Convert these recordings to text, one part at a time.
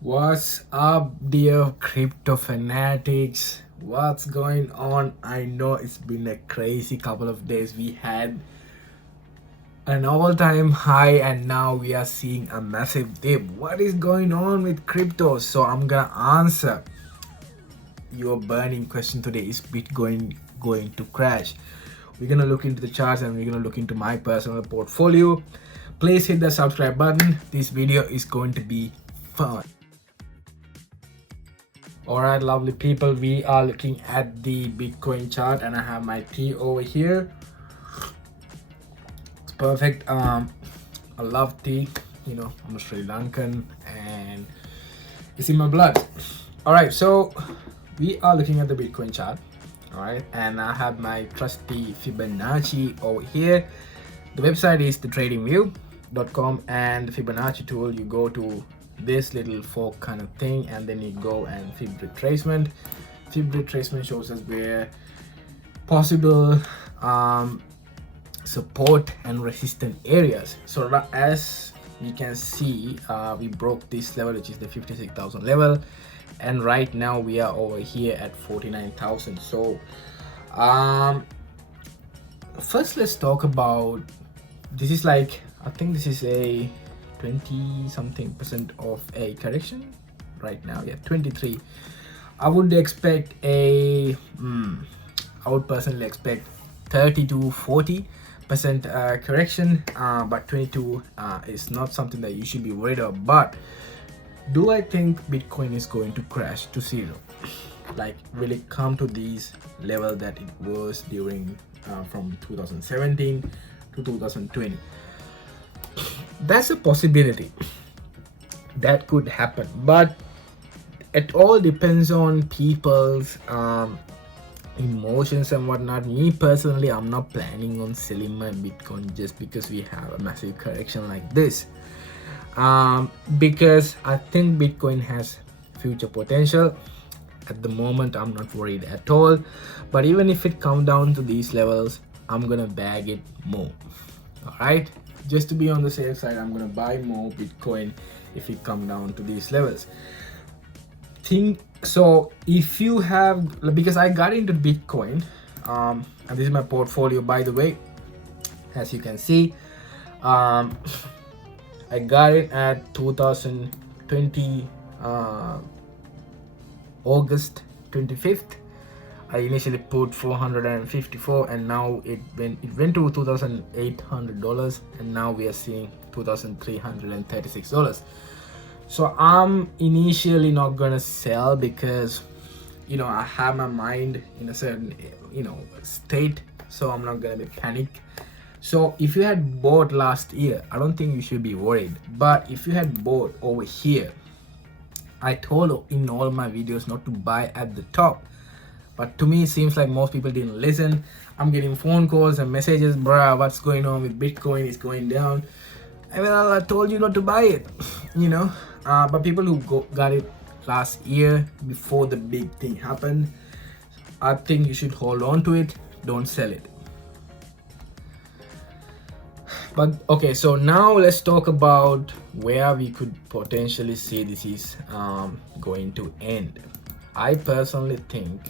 What's up, dear crypto fanatics? What's going on? I know it's been a crazy couple of days. We had an all-time high and now we are seeing a massive dip. What is going on with crypto? So I'm gonna answer your burning question today. Is Bitcoin going to crash? We're gonna look into the charts and we're gonna look into my personal portfolio. Please hit the subscribe button. This video is going to be fun. Alright, lovely people, we are looking at the Bitcoin chart and I have my tea over here. It's perfect. I love tea. You know, I'm a Sri Lankan and it's in my blood. Alright, so we are looking at the Bitcoin chart. Alright, and I have my trusty Fibonacci over here. The website is thetradingview.com and the Fibonacci tool, you go to this little fork kind of thing and then you go and fib retracement. Fib retracement shows us where possible support and resistant areas. So as you can see, we broke this level, which is the 56,000 level, and right now we are over here at 49,000. So first let's talk about, this is like, I think this is a 20 something percent of a correction right now. Yeah, 23. I would expect a I would personally expect 30 to 40% correction, but 22 is not something that you should be worried about. But do I think Bitcoin is going to crash to zero? Like, will it come to these level that it was during from 2017 to 2020? That's a possibility that could happen, but it all depends on people's emotions and whatnot. Me personally, I'm not planning on selling my Bitcoin just because we have a massive correction like this, because I think Bitcoin has future potential. At the moment, I'm not worried at all, but even if it comes down to these levels, I'm gonna bag it more. All right, just to be on the safe side, I'm gonna buy more Bitcoin if it come down to these levels. So if you have, because I got into Bitcoin, and this is my portfolio, by the way, as you can see, I got it at 2020 August 25th. I initially put 454 and now it went to $2,800 and now we are seeing $2,336. So I'm initially not gonna sell because, you know, I have my mind in a certain, you know, state, so I'm not gonna be panicked. So if you had bought last year, I don't think you should be worried. But if you had bought over here, I told in all my videos not to buy at the top, but to me it seems like most people didn't listen. I'm getting phone calls and messages, bruh, what's going on with Bitcoin? It's going down. Well, I told you not to buy it, you know. But people who got it last year before the big thing happened, I think you should hold on to it, don't sell it. But okay, so now let's talk about where we could potentially see this is going to end. I personally think,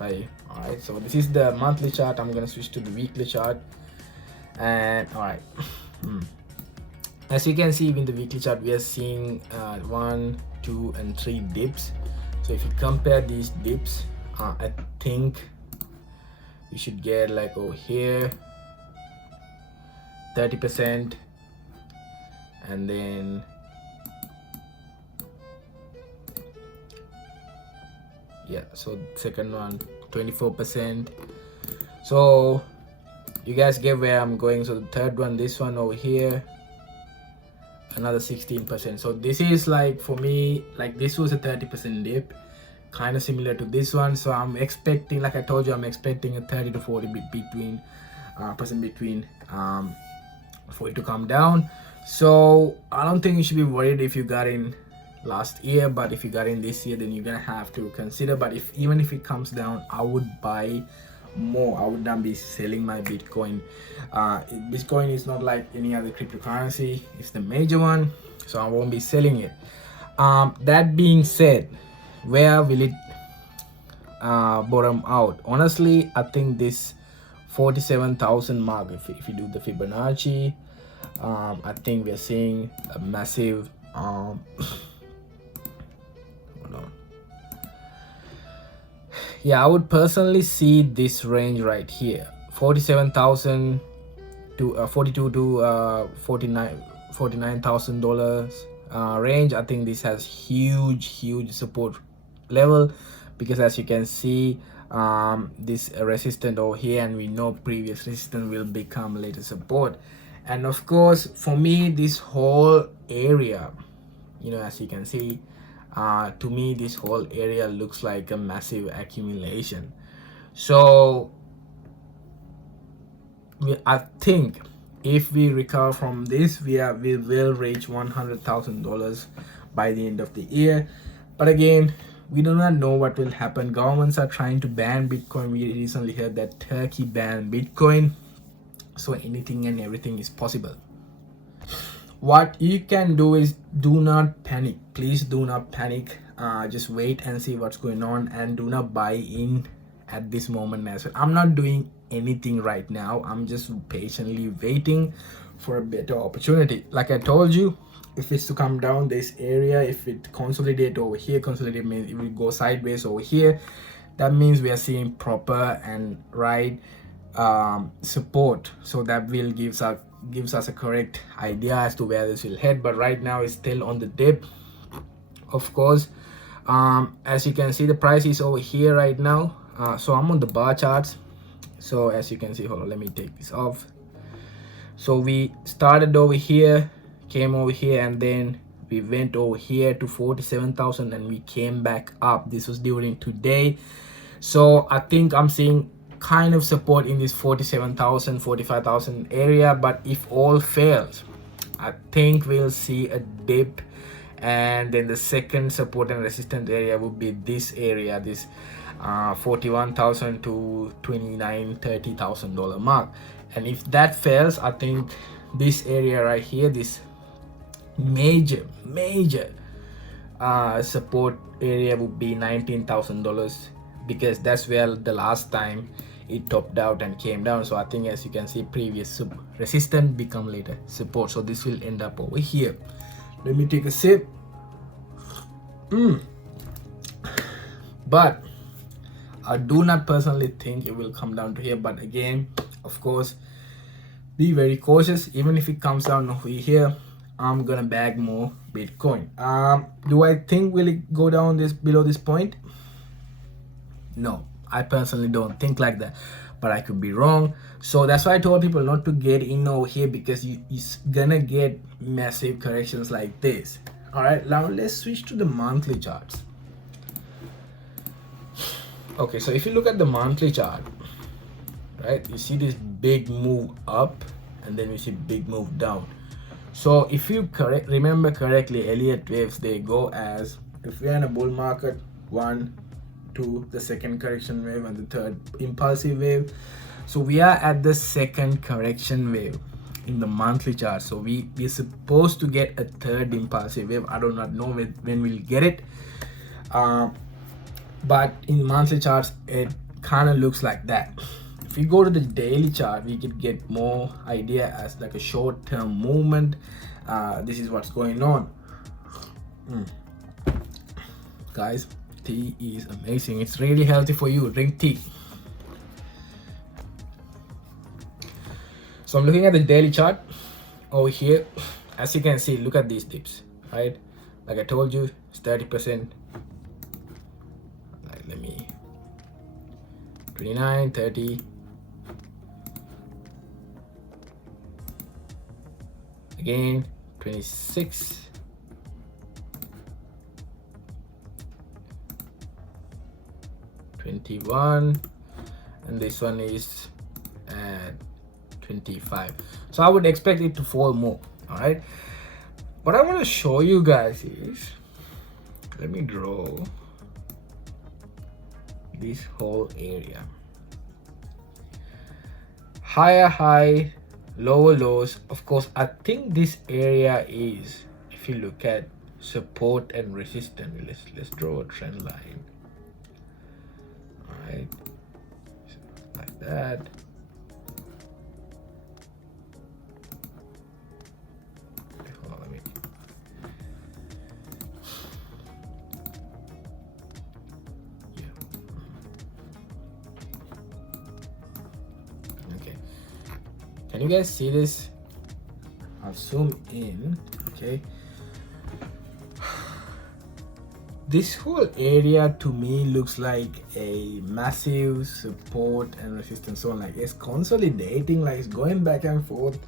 alright, so this is the monthly chart. I'm gonna switch to the weekly chart, and alright, as you can see in the weekly chart, we are seeing 1, 2, and 3 dips. So if you compare these dips, I think you should get like over here 30%, and then yeah, so second one 24%. So you guys get where I'm going. So the third one, this one over here, another 16%. So this is like, for me, like this was a 30% dip, kind of similar to this one. So I'm expecting, like I told you, I'm expecting a 30 to 40 between for it to come down. So I don't think you should be worried if you got in last year, but if you got in this year, then you're gonna have to consider. But even if it comes down, I would buy more. I would not be selling my Bitcoin. Bitcoin is not like any other cryptocurrency, it's the major one, so I won't be selling it. That being said, where will it bottom out? Honestly, I think this 47,000 mark, if you do the Fibonacci, I think we're seeing a massive hold on. Yeah, I would personally see this range right here, 47,000 to 42 to 49,000 dollars range. I think this has huge support level, because as you can see, this resistance over here, and we know previous resistance will become later support. And of course, for me, this whole area, as you can see, to me this whole area looks like a massive accumulation. So I think if we recover from this, we will reach $100,000 by the end of the year. But again, we do not know what will happen. Governments are trying to ban Bitcoin. We recently heard that Turkey banned Bitcoin, so anything and everything is possible. What you can do is, do not panic. Please do not panic. Just wait and see what's going on, and do not buy in at this moment as well. I'm not doing anything right now. I'm just patiently waiting for a better opportunity. Like I told you, if it's to come down this area, if it consolidate over here, consolidate means it will go sideways over here, that means we are seeing proper and right support. So that will gives us a correct idea as to where this will head. But right now it's still on the dip, of course. As you can see, the price is over here right now. So I'm on the bar charts. So as you can see, hold on, let me take this off. So we started over here, came over here, and then we went over here to 47,000, and we came back up. This was during today. So I think I'm seeing kind of support in this 47,000, 45,000 area. But if all fails, I think we'll see a dip, and then the second support and resistance area would be this area, this 41,000 to 29-30,000 dollar mark. And if that fails, I think this area right here, this major support area would be $19,000, because that's where the last time it topped out and came down. So I think, as you can see, previous resistance become later support. So this will end up over here. Let me take a sip. But I do not personally think it will come down to here. But again, of course, be very cautious. Even if it comes down over here, I'm gonna bag more Bitcoin. Do I think will it go down this below this point? No, I personally don't think like that, but I could be wrong. So that's why I told people not to get in over here, because you're gonna get massive corrections like this. All right, now let's switch to the monthly charts. Okay, so if you look at the monthly chart, right, you see this big move up, and then we see big move down. So if you remember correctly, Elliott waves, they go as, if we're in a bull market, 1, 2, the second correction wave, and the third impulsive wave. So we are at the second correction wave in the monthly chart. So we're supposed to get a third impulsive wave. I do not know when we'll get it, but in monthly charts it kind of looks like that. If we go to the daily chart, we could get more idea as like a short-term movement. This is what's going on. Guys, tea is amazing. It's really healthy for you. Drink tea. So I'm looking at the daily chart over here. As you can see, look at these dips, right? Like I told you, it's 30%. Like, let me 29, 30. Again, 26. 21, and this one is at 25. So I would expect it to fall more. All right, what I want to show you guys is, let me draw this whole area. Higher high, lower lows. Of course, I think this area is, if you look at support and resistance. Let's draw a trend line. All right, like that. Hold on, let me. Okay, can you guys see this? I'll zoom in. Okay, this whole area to me looks like a massive support and resistance zone. Like it's consolidating, like it's going back and forth.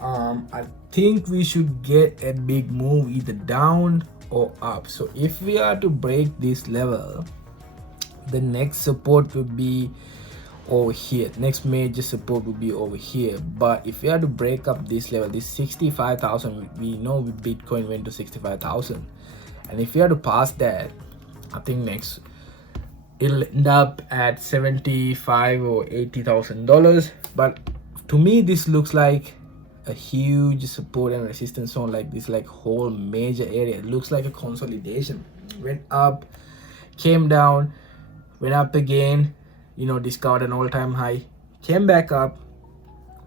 I think we should get a big move either down or up. So if we are to break this level, the next support will be over here. Next major support will be over here. But if we are to break up this level, this 65,000, we know Bitcoin went to 65,000, and if we are to pass that, I think next it'll end up at 75 or $80,000. But to me, this looks like a huge support and resistance zone. Like this, like whole major area, it looks like a consolidation. Went up, came down, went up again, you know, discovered an all-time high, came back up,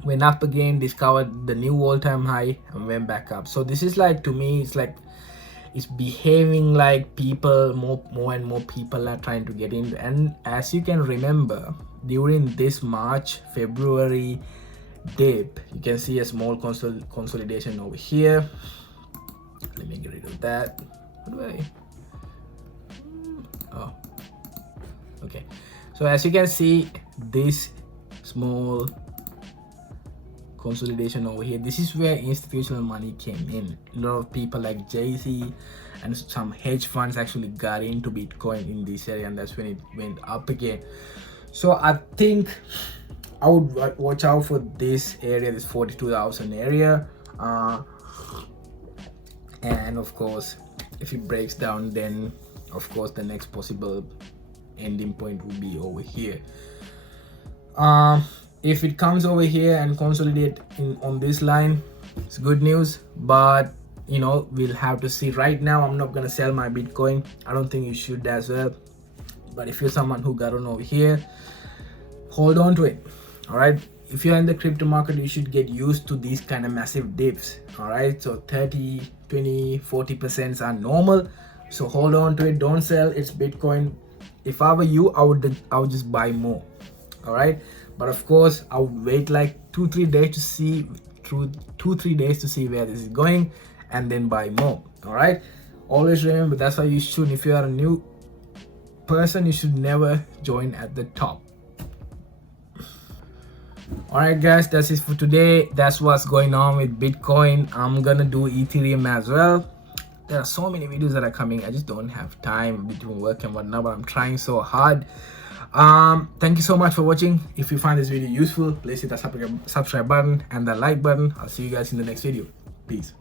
went up again, discovered the new all-time high, and went back up. So this is like, to me, it's like it's behaving like people, more and more people are trying to get in. And as you can remember, during this March February dip, you can see a small consolidation over here. Let me get rid of that. What do I? Oh, okay. So as you can see, this small consolidation over here, this is where institutional money came in. A lot of people like Jay-Z and some hedge funds actually got into Bitcoin in this area, and that's when it went up again. So I think I would watch out for this area, this 42,000 area, and of course if it breaks down, then of course the next possible ending point will be over here. If it comes over here and consolidate on this line, it's good news, but you know, we'll have to see. Right now I'm not gonna sell my Bitcoin. I don't think you should as well, but if you're someone who got on over here, hold on to it. All right, if you're in the crypto market, you should get used to these kind of massive dips. All right, so 30, 20, 40% are normal, so hold on to it, don't sell. It's Bitcoin. If I were you, I would just buy more. All right, but of course I would wait like 2-3 days to see through 2-3 days to see where this is going, and then buy more. All right, always remember, that's how you should. If you are a new person, you should never join at the top. All right guys, that's it for today. That's what's going on with Bitcoin. I'm gonna do Ethereum as well. There are so many videos that are coming. I just don't have time between work and whatnot, but I'm trying so hard. Thank you so much for watching. If you find this video useful, please hit the subscribe button and the like button. I'll see you guys in the next video. Peace.